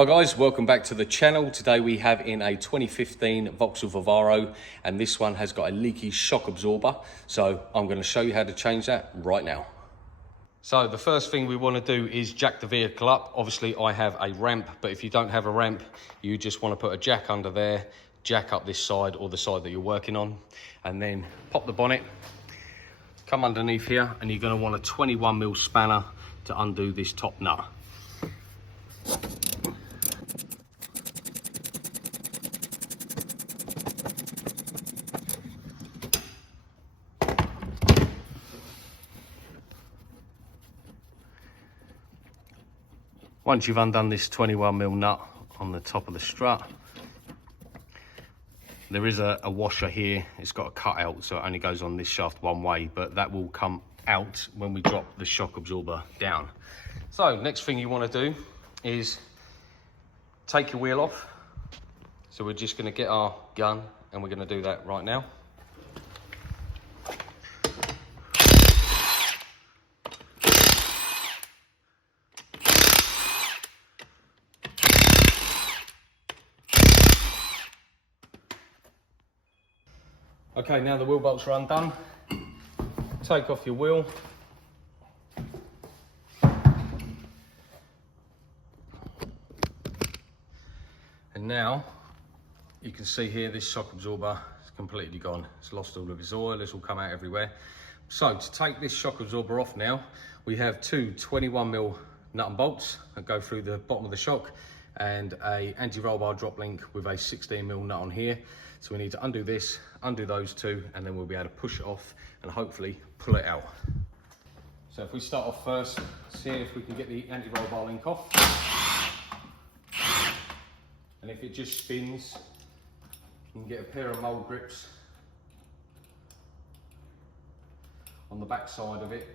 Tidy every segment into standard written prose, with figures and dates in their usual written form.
Hi guys, welcome back to the channel. Today we have in a 2015 Vauxhall Vivaro, and this one has got a leaky shock absorber. So I'm going to show you how to change that right now. So the first thing we want to do is jack the vehicle up. Obviously I have a ramp, but if you don't have a ramp, you just want to put a jack under there, jack up this side or the side that you're working on, and then pop the bonnet, come underneath here, and you're going to want a 21mm spanner to undo this top nut. Once you've undone this 21mm nut on the top of the strut, there is a washer here. It's got a cutout, so it only goes on this shaft one way, but that will come out when we drop the shock absorber down. So next thing you want to do is take your wheel off. So we're just going to get our gun and we're going to do that right now. Okay, now the wheel bolts are undone. Take off your wheel. And now you can see here this shock absorber is completely gone. It's lost all of its oil, it's all come out everywhere. So to take this shock absorber off now, we have two 21mm nut and bolts that go through the bottom of the shock and a anti-roll bar drop link with a 16mm nut on here. So we need to undo this, undo those two, and then we'll be able to push it off and hopefully pull it out. So if we start off first, see if we can get the anti-roll bar link off. And if it just spins, you can get a pair of mould grips on the back side of it.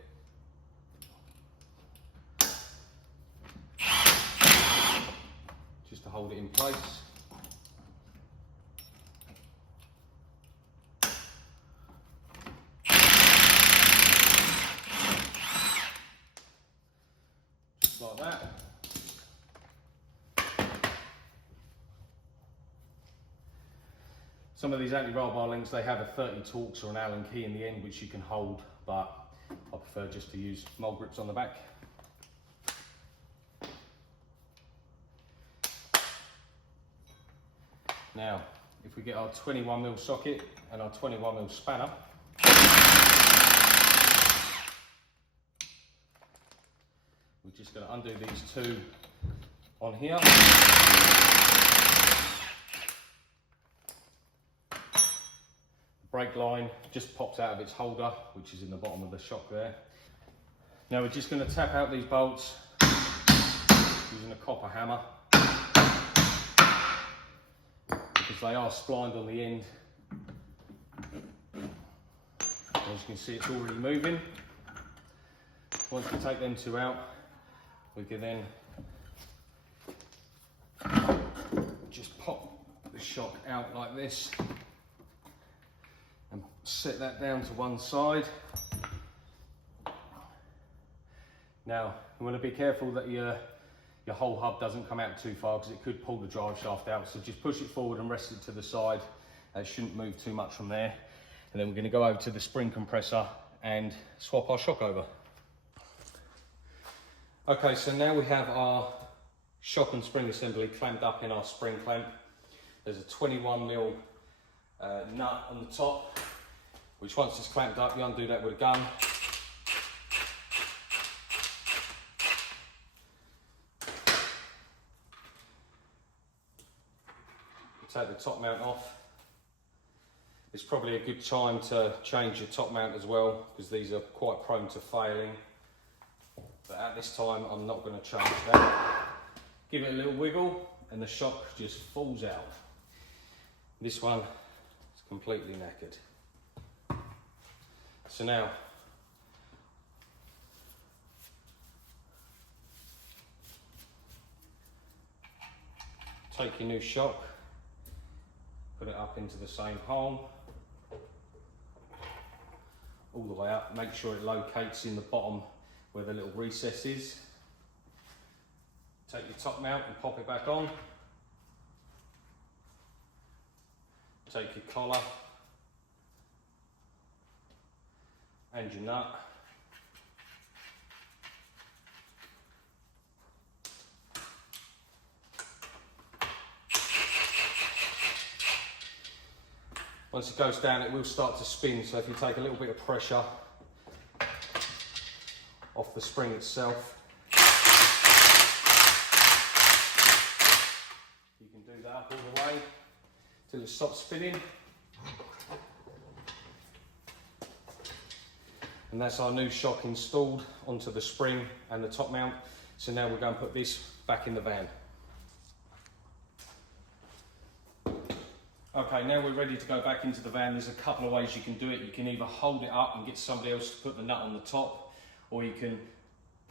Just to hold it in place. Just like that. Some of these anti-roll bar links, they have a 30 Torx or an Allen key in the end which you can hold, but I prefer just to use mould grips on the back. Now, if we get our 21mm socket and our 21mm spanner, we're just going to undo these two on here. The brake line just pops out of its holder, which is in the bottom of the shock there. Now we're just going to tap out these bolts using a copper hammer, because they are splined on the end. As you can see, it's already moving. Once we take them two out, we can then just pop the shock out like this and set that down to one side. Now, you want to be careful that your whole hub doesn't come out too far, because it could pull the drive shaft out. So just push it forward and rest it to the side. It shouldn't move too much from there. And then we're going to go over to the spring compressor and swap our shock over. Okay, so now we have our shock and spring assembly clamped up in our spring clamp. There's a 21mm nut on the top, which once it's clamped up, you undo that with a gun. Take the top mount off. It's probably a good time to change your top mount as well, because these are quite prone to failing. But at this time, I'm not going to change that. Give it a little wiggle and the shock just falls out. This one is completely knackered. So now, take your new shock, put it up into the same hole, all the way up. Make sure it locates in the bottom where the little recess is. Take your top mount and pop it back on. Take your collar and your nut. Once it goes down, it will start to spin, so if you take a little bit of pressure off the spring itself, you can do that up all the way till it stops spinning. And that's our new shock installed onto the spring and the top mount. So now we're going to put this back in the van. Okay, now we're ready to go back into the van. There's a couple of ways you can do it. You can either hold it up and get somebody else to put the nut on the top, or you can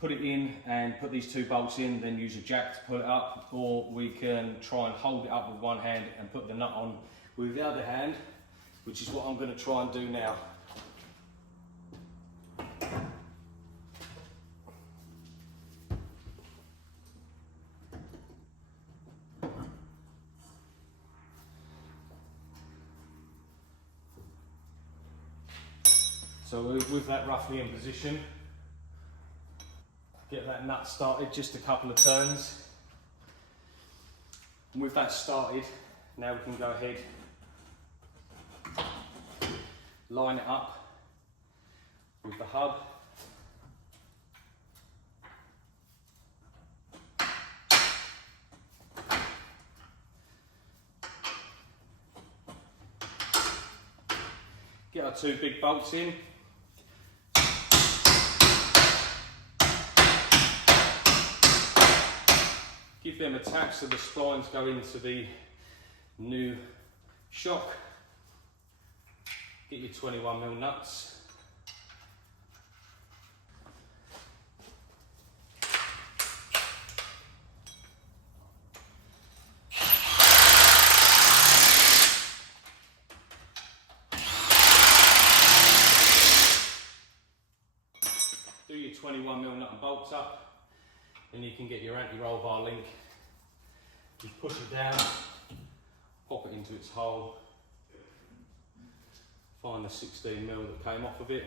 put it in and put these two bolts in, then use a jack to pull it up, or we can try and hold it up with one hand and put the nut on with the other hand, which is what I'm going to try and do now. So with that roughly in position, get that nut started, just a couple of turns. And with that started, now we can go ahead, line it up with the hub. Get our two big bolts in. Give them a tap so the splines go into the new shock. Get your 21mm nuts. Do your 21mm nut and bolts up. Then you can get your anti-roll bar link, you push it down, pop it into its hole, find the 16mm that came off of it,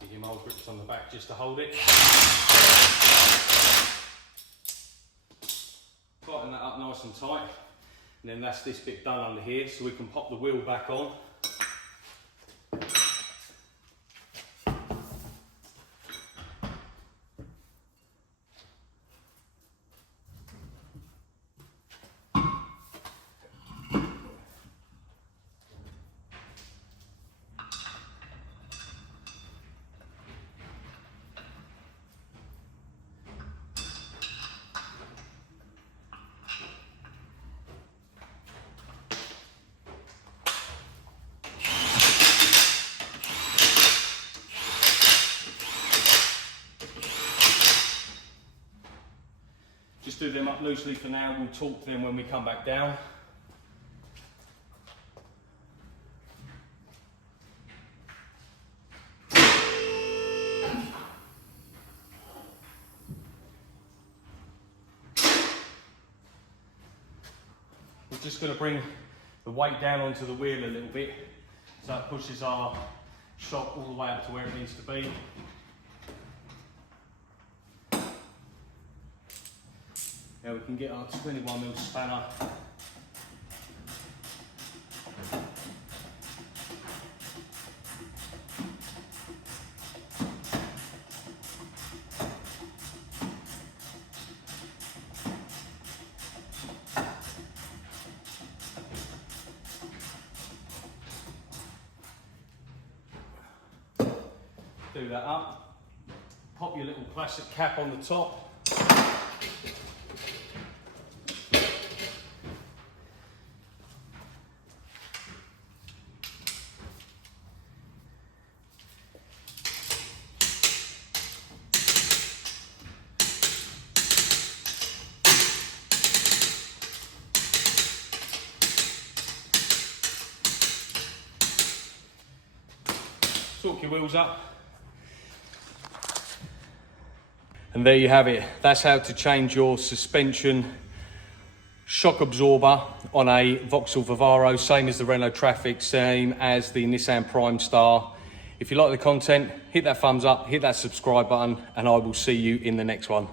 get your mould grips on the back just to hold it. Tighten that up nice and tight. And then that's this bit done under here, so we can pop the wheel back on. Just do them up loosely for now, we'll torque them when we come back down. We're just going to bring the weight down onto the wheel a little bit, so it pushes our shock all the way up to where it needs to be. Now we can get our 21mm spanner. Do that up. Pop your little plastic cap on the top. torque your wheels up. And there you have it. That's how to change your suspension shock absorber on a Vauxhall Vivaro, same as the Renault Trafic, same as the Nissan Prime Star. If you like the content, hit that thumbs up, hit that subscribe button, and I will see you in the next one.